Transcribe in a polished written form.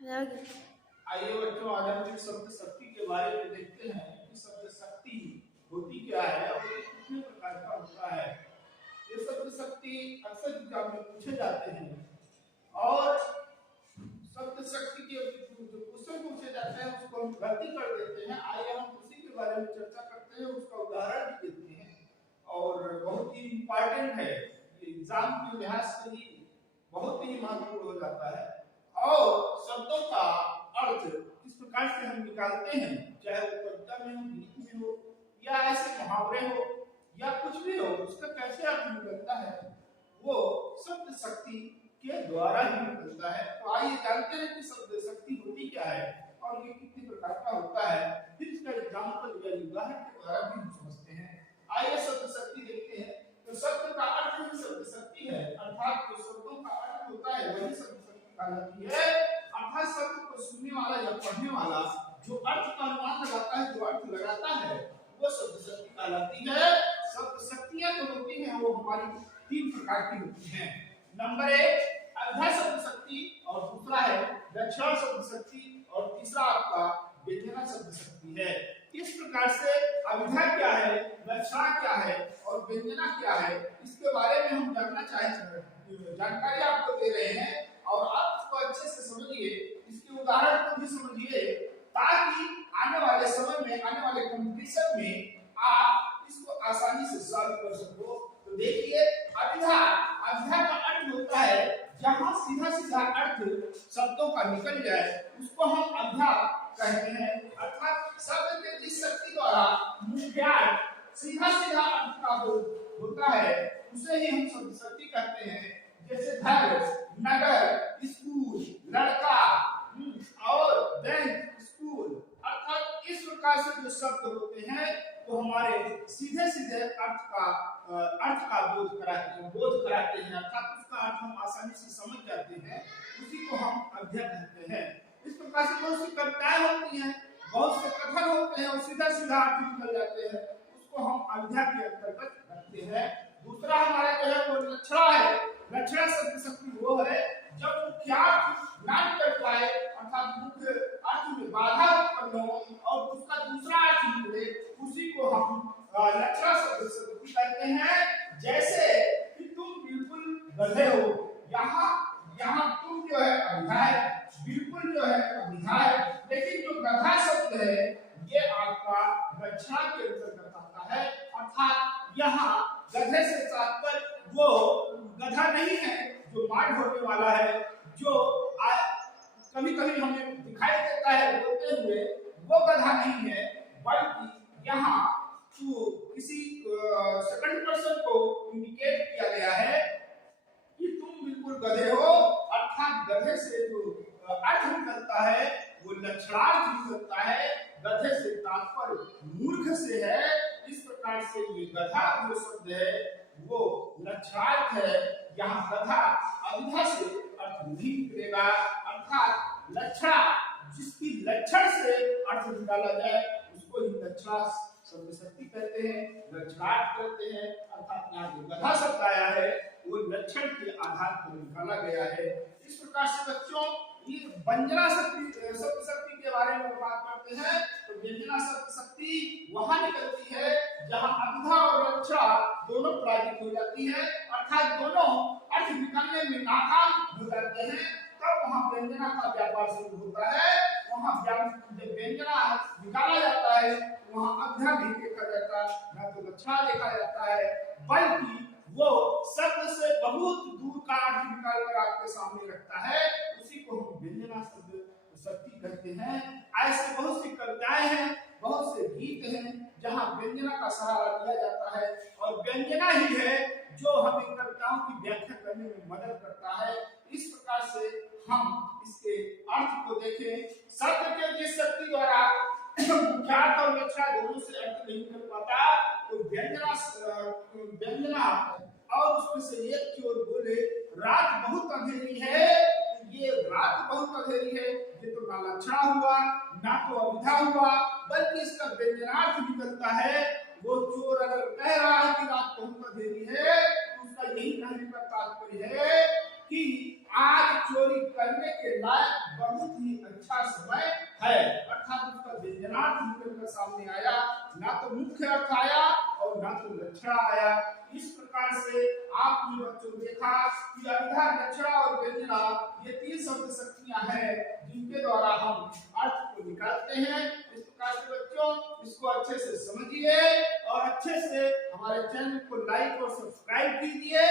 आइए बच्चों, आज हम शब्द शक्ति के बारे में देखते हैं कि शब्द शक्ति होती क्या है और ये कितने प्रकार का होता है। ये शब्द शक्ति अक्सर एग्जाम में पूछे जाते हैं और शब्द शक्ति के जो क्वेश्चन पूछे जाते हैं उसको हम गलती कर देते हैं। आइए हम उसी के बारे में चर्चा करते हैं, उसका उदाहरण भी देते हैं और बहुत ही इम्पोर्टेंट है, एग्जाम के लिहाज से ही बहुत ही महत्वपूर्ण हो जाता है। और शब्दों का अर्थ किस प्रकार से हम निकालते हैं, चाहे वो कविता में हो, गीत में हो या ऐसे मुहावरे हो या कुछ भी हो, उसका कैसे अर्थ निकलता है वो शब्द शक्ति के द्वारा ही निकलता है। तो आइए जानते हैं कि शब्द शक्ति होती क्या है और ये कितने प्रकार का होता है, फिर इसका एग्जाम्पल या उदाहरण के द्वारा भी हम समझते हैं। आइए शब्द शक्ति देखते हैं। तो शब्द का अर्थ ही शब्द शक्ति है, अर्थात जो शब्दों का अर्थ होता है वही शब्द कहलाती है। अर्थात शब्द को सुनने वाला या पढ़ने वाला जो अर्थ का अनुमान लगाता है, जो अर्थ लगाता है, वो शब्द शक्ति कहलाती है। शब्द शक्तियां जो होती हैं वो हमारी तीन प्रकार की होती हैं। नंबर एक अभिधा शब्द शक्ति, और दूसरा है लक्षण शब्द शक्ति, और तीसरा आपका व्यंजना शब्द शक्ति है। इस प्रकार से अभिधा क्या है, लक्षण क्या है और व्यंजना क्या है, इसके बारे में हम जानना चाहेंगे। जानकारी आपको दे रहे हैं और आप इसको अच्छे से समझिए, इसके उदाहरण को भी समझिए ताकि आने वाले समय में, आने वाले कंपटीशन में आप इसको आसानी से सॉल्व कर सको। तो देखिए, अभिधा का अर्थ होता है जहां सीधा सीधा अर्थ शब्दों का निकल जाए उसको हम अभिधा कहते हैं। अर्थात शब्द के जिस शक्ति द्वारा मुख्यार्थ सीधा सीधा अर्थ का होता है उसे ही हम शब्द शक्ति कहते हैं। जैसे घर, नगर, स्कूल, लड़का और बैंक, स्कूल, अर्थात इस प्रकार से जो शब्द होते हैं वो हमारे सीधे सीधे अर्थ का बोध कराते हैं, अर्थात उसका अर्थ हम आसानी से समझ जाते हैं, उसी को हम अभिधा कहते हैं। इस प्रकार से बहुत सी कविताएं होती हैं, बहुत से कथन होते हैं और सीधा सीधा अर्थ निकल जाते हैं, उसको हम अभिधा के अंतर्गत रखते हैं। दूसरा हमारा जो है वो लक्षण है। लक्षण शब्द शक्ति वो है जब मुख्यार्थ ना निकल पाए, अर्थात मुख्य अर्थ में बाधा उत्पन्न हो और उसका दूसरा अर्थ निकले, उसी को हम लक्षण शब्द शक्ति कहते हैं। जैसे कि तुम बिल्कुल गधे हो, यहाँ तुम जो है अभिधा है, बिल्कुल जो है अभिधा है, लेकिन जो गधा शब्द है ये आपका लक्षण के अंतर्गत आता है। अर्थात यहाँ गधे से तात्पर्य वो गधा नहीं है जो मार ढोने वाला है, जो कभी कभी हमें दिखाई देता है बोलते हुए, वो गधा नहीं है, बल्कि यहाँ तो किसी सेकंड पर्सन को इंडिकेट किया गया है कि तुम बिल्कुल गधे हो। अर्थात गधे से जो अर्थ निकलता है वो लक्षणार्थ निकलता है, गधे से तात्पर्य मूर्ख से है। इस प्रकार से ये गधा जो शब्द है वो लक्षणार्थ है। यहाँ गधा अभिधा से अर्थ नहीं निकलेगा, अर्थात लक्षण जिसकी लक्षण से अर्थ निकाला जाए उसको ही लक्षण शब्द शक्ति कहते हैं, लक्षणार्थ कहते हैं। अर्थात यहाँ जो गधा शब्द आया है वो लक्षण के आधार पर निकाला गया है। इस प्रकार से बच्चों ये व्यंजना शब्द शक्ति के बारे में बात करते हैं। तो व्यंजना शब्द शक्ति वहां निकलती है जहां अभिधा और लक्षण दोनों पराजित हो जाती है, अर्थात दोनों अर्थ निकालने में नाकाम हो जाते हैं, तब वहां व्यंजना का व्यापार शुरू होता है। वहां जब व्यंजना निकाला जाता है वहां अभिधा नहीं देखा जाता, न तो लक्षण देखा जाता है, बल्कि वो शब्द से बहुत दूर का अर्थ निकाल कर आपके सामने रखता है, उसी को हम व्यंजना शब्द शक्ति कहते हैं। ऐसे बहुत सी कविताएं हैं, बहुत से गीत हैं जहां व्यंजना का सहारा लिया जाता है और व्यंजना ही है जो हमें कविताओं की व्याख्या करने में मदद करता है। इस प्रकार से हम इसके अर्थ को देखें। शब्द के जिस शक्ति द्वारा मुख्यार्थ और लक्षण दोनों से अर्थ नहीं निकल पाता तो व्यंजना और उसमें से एक की ओर बोले रात बहुत अंधेरी है, ये रात बहुत अंधेरी है, ये तो ना लक्षण हुआ ना तो अभिधा हुआ, बल्कि इसका व्यंजनार्थ निकलता है। वो चोर अगर कह रहा है कि रात बहुत अंधेरी है तो उसका यही कहने का तात्पर्य है कि आज चोरी करने के लायक बहुत ही क्रियाविधा, दक्षिणा और व्यंजना, ये 3 शब्द शक्तियां हैं जिनके द्वारा हम अर्थ को निकालते हैं। इस प्रकार से बच्चों इसको अच्छे से समझिए और अच्छे से हमारे चैनल को लाइक और सब्सक्राइब कीजिए।